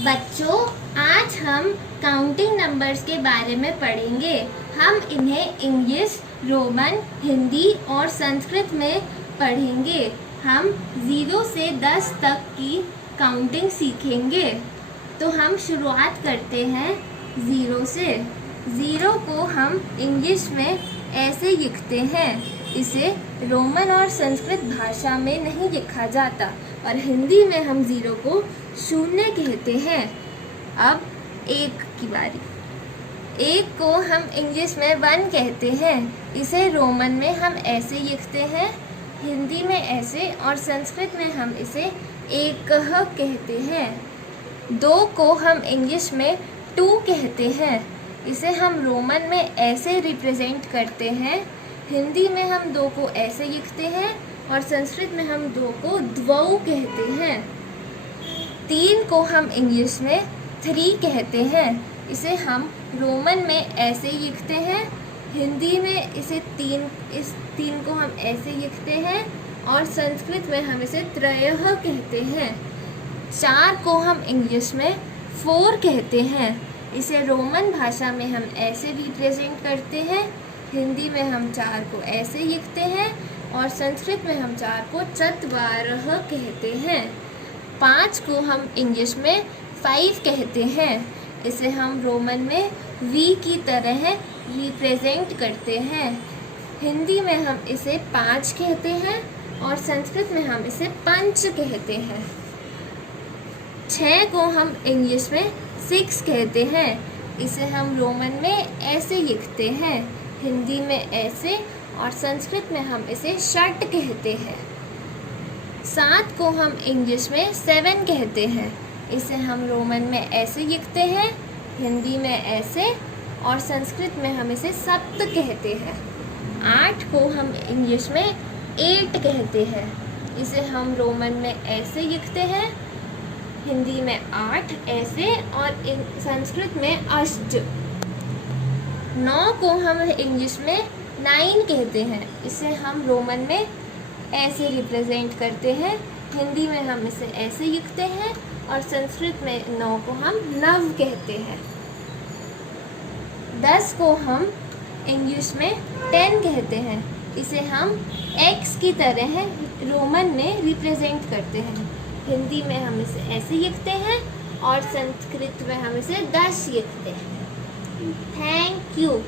बच्चों, आज हम काउंटिंग नंबर्स के बारे में पढ़ेंगे। हम इन्हें इंग्लिश, रोमन, हिंदी और संस्कृत में पढ़ेंगे। हम 0 से 10 तक की काउंटिंग सीखेंगे। तो हम शुरुआत करते हैं 0 से। 0 को हम इंग्लिश में ऐसे लिखते हैं। इसे रोमन और संस्कृत भाषा में नहीं लिखा जाता और हिंदी में हम 0 को 0 कहते हैं। अब 1 की बारी। 1 को हम इंग्लिश में 1 कहते हैं। इसे रोमन में हम ऐसे लिखते हैं, हिंदी में ऐसे और संस्कृत में हम इसे एकः कहते हैं। 2 को हम इंग्लिश में 2 कहते हैं। इसे हम रोमन में ऐसे रिप्रेजेंट करते हैं, हिंदी में हम 2 को ऐसे लिखते हैं और संस्कृत में हम 2 को द्वौ कहते हैं। 3 को हम इंग्लिश में 3 कहते हैं। इसे हम रोमन में ऐसे लिखते हैं, हिंदी में इस 3 को हम ऐसे लिखते हैं और संस्कृत में हम इसे त्रयः कहते हैं। 4 को हम इंग्लिश में 4 कहते हैं। इसे रोमन भाषा में हम ऐसे रिप्रेजेंट करते हैं, हिंदी में हम 4 को ऐसे लिखते हैं और संस्कृत में हम 4 को चत्वारः कहते हैं। 5 को हम इंग्लिश में 5 कहते हैं। इसे हम रोमन में V की तरह रिप्रेजेंट करते हैं, हिंदी में हम इसे 5 कहते हैं और संस्कृत में हम इसे पंच कहते हैं। 6 को हम इंग्लिश में 6 कहते हैं। इसे हम रोमन में ऐसे लिखते हैं, हिंदी में ऐसे और संस्कृत में हम इसे षट कहते हैं। 7 को हम इंग्लिश में 7 कहते हैं। इसे हम रोमन में ऐसे लिखते हैं, हिंदी में ऐसे और संस्कृत में हम इसे सप्त कहते हैं। 8 को हम इंग्लिश में 8 कहते हैं। इसे हम रोमन में ऐसे लिखते हैं, हिंदी में 8 ऐसे और संस्कृत में अष्ट। 9 को हम इंग्लिश में 9 कहते हैं। इसे हम रोमन में ऐसे रिप्रेजेंट करते हैं, हिंदी में हम इसे ऐसे लिखते हैं और संस्कृत में 9 को हम नव कहते हैं। 10 को हम इंग्लिश में 10 कहते हैं। इसे हम x की तरह रोमन में रिप्रेजेंट करते हैं, हिंदी में हम इसे ऐसे लिखते हैं और संस्कृत में हम इसे 10 लिखते हैं। Thank you.